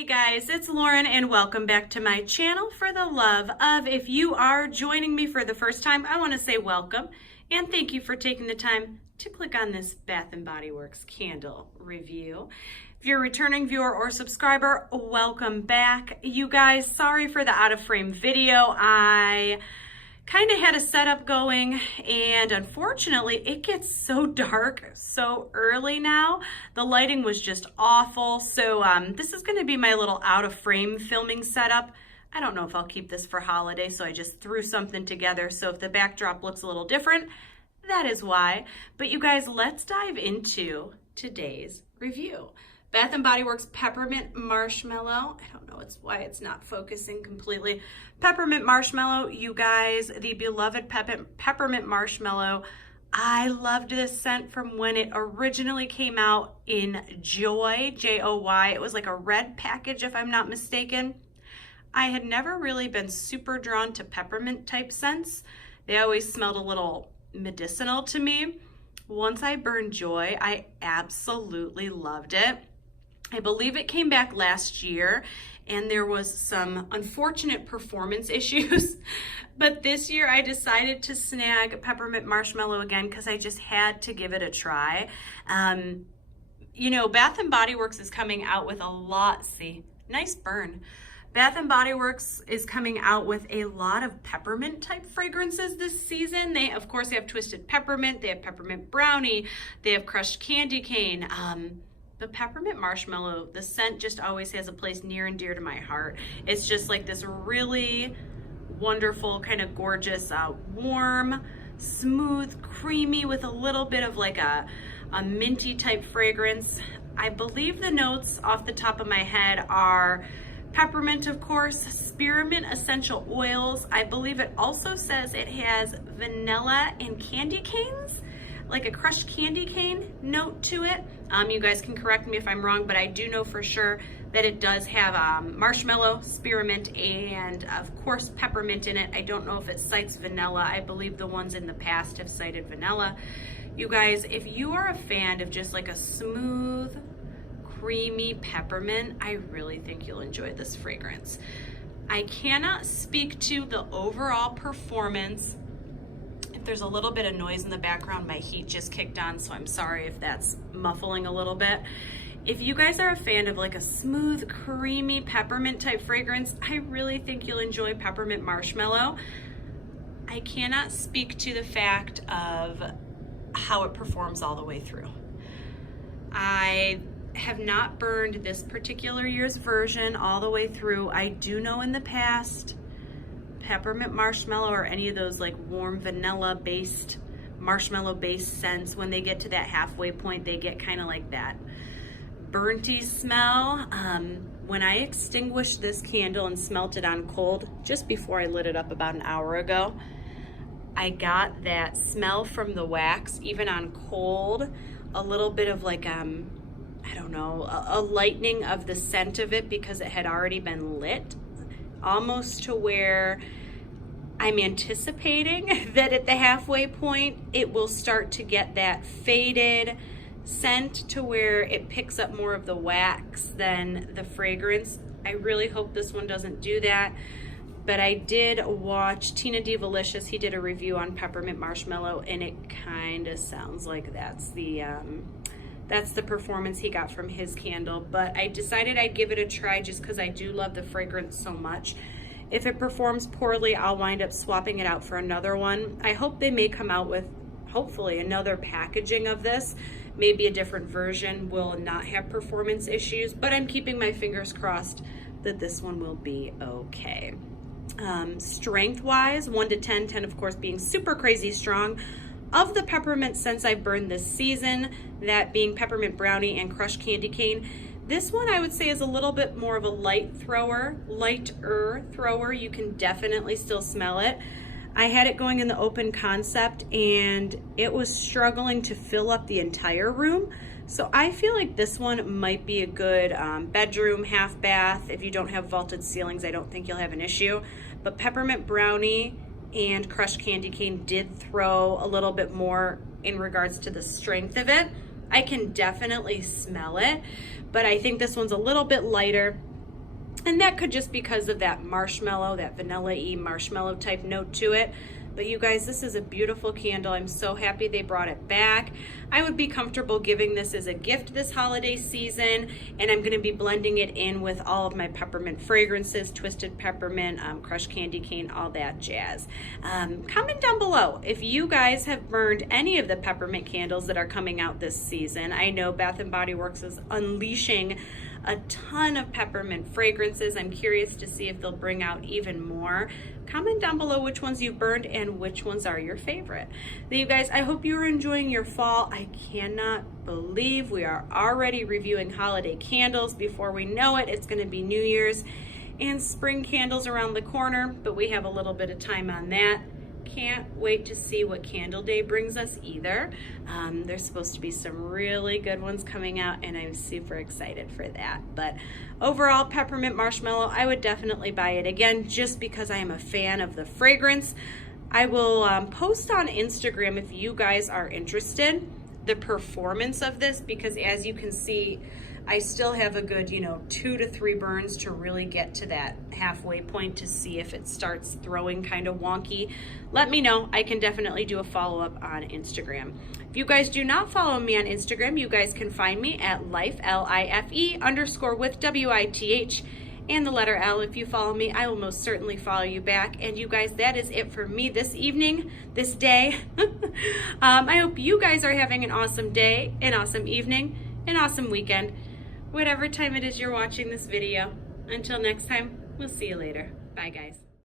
Hey guys, it's Lauren and welcome back to my channel for the love of. If you are joining me for the first time, I want to say welcome and thank you for taking the time to click on this Bath & Body Works candle review. If you're a returning viewer or subscriber, welcome back. You guys, sorry for the out of frame video. I kind of had a setup going and unfortunately it gets so dark so early now. The lighting was just awful. So this is going to be my little out of frame filming setup. I don't know if I'll keep this for holiday, so I just threw something together. So if the backdrop looks a little different, that is why. But you guys, let's dive into today's review. Bath & Body Works Peppermint Marshmallow. I don't know why it's not focusing completely. Peppermint Marshmallow, you guys, the beloved Peppermint Marshmallow. I loved this scent from when it originally came out in Joy, J-O-Y. It was like a red package, if I'm not mistaken. I had never really been super drawn to peppermint type scents. They always smelled a little medicinal to me. Once I burned Joy, I absolutely loved it. I believe it came back last year and there was some unfortunate performance issues. But this year I decided to snag Peppermint Marshmallow again because I just had to give it a try. You know, Bath & Body Works is coming out with a lot, see, nice burn. Bath & Body Works is coming out with a lot of peppermint type fragrances this season. They, of course, they have Twisted Peppermint, they have Peppermint Brownie, they have Crushed Candy Cane. The Peppermint Marshmallow, the scent just always has a place near and dear to my heart. It's just like this really wonderful, kind of gorgeous, warm, smooth, creamy with a little bit of like a minty type fragrance. I believe the notes off the top of my head are peppermint, of course, spearmint essential oils. I believe it also says it has vanilla and candy canes, like a crushed candy cane note to it. You guys can correct me if I'm wrong, but I do know for sure that it does have marshmallow, spearmint, and of course peppermint in it. I don't know if it cites vanilla. I believe the ones in the past have cited vanilla. You guys, if you are a fan of just like a smooth, creamy peppermint, I really think you'll enjoy this fragrance. I cannot speak to the overall performance. If there's a little bit of noise in the background, my heat just kicked on, so I'm sorry if that's muffling a little bit. If you guys are a fan of like a smooth, creamy peppermint type fragrance, I really think you'll enjoy Peppermint Marshmallow. I cannot speak to the fact of how it performs all the way through. I have not burned this particular year's version all the way through. I do know in the past, Peppermint Marshmallow or any of those like warm vanilla based, marshmallow based scents, when they get to that halfway point, they get kind of like that burnty smell. When I extinguished this candle and smelt it on cold, just before I lit it up about an hour ago, I got that smell from the wax, even on cold, a little bit of like, I don't know, a lightening of the scent of it because it had already been lit, almost to where I'm anticipating that at the halfway point, it will start to get that faded scent to where it picks up more of the wax than the fragrance. I really hope this one doesn't do that. But I did watch Tina Divalicious. He did a review on Peppermint Marshmallow and it kind of sounds like that's the performance he got from his candle. But I decided I'd give it a try just because I do love the fragrance so much. If it performs poorly, I'll wind up swapping it out for another one. I hope they may come out with, hopefully, another packaging of this. Maybe a different version will not have performance issues, but I'm keeping my fingers crossed that this one will be okay. Strength-wise, 1 to 10, 10 of course being super crazy strong. Of the peppermint scents I've burned this season, that being Peppermint Brownie and Crushed Candy Cane, this one I would say is a little bit more of a lighter thrower. You can definitely still smell it. I had it going in the open concept and it was struggling to fill up the entire room. So I feel like this one might be a good bedroom, half bath. If you don't have vaulted ceilings, I don't think you'll have an issue. But Peppermint Brownie and Crushed Candy Cane did throw a little bit more in regards to the strength of it. I can definitely smell it, but I think this one's a little bit lighter. And that could just because of that marshmallow, that vanilla-y marshmallow type note to it. But you guys, this is a beautiful candle. I'm so happy they brought it back. I would be comfortable giving this as a gift this holiday season, and I'm gonna be blending it in with all of my peppermint fragrances, twisted peppermint, crushed candy cane, all that jazz. Comment down below if you guys have burned any of the peppermint candles that are coming out this season. I know Bath & Body Works is unleashing a ton of peppermint fragrances. I'm curious to see if they'll bring out even more. Comment down below which ones you've burned and which ones are your favorite. Now, you guys, I hope you're enjoying your fall. I cannot believe we are already reviewing holiday candles. Before we know it, it's going to be New Year's and spring candles around the corner, but we have a little bit of time on that. Can't wait to see what Candle Day brings us either. There's supposed to be some really good ones coming out, and I'm super excited for that. But overall, Peppermint Marshmallow, I would definitely buy it again just because I am a fan of the fragrance. I will post on Instagram if you guys are interested, the performance of this, because as you can see, I still have a good, 2 to 3 burns to really get to that halfway point to see if it starts throwing kind of wonky. Let me know. I can definitely do a follow-up on Instagram. If you guys do not follow me on Instagram, you guys can find me at life, L-I-F-E _ with W-I-T-H and the letter L. If you follow me, I will most certainly follow you back. And you guys, that is it for me this evening, this day. I hope you guys are having an awesome day, an awesome evening, an awesome weekend, whatever time it is you're watching this video. Until next time, we'll see you later. Bye, guys.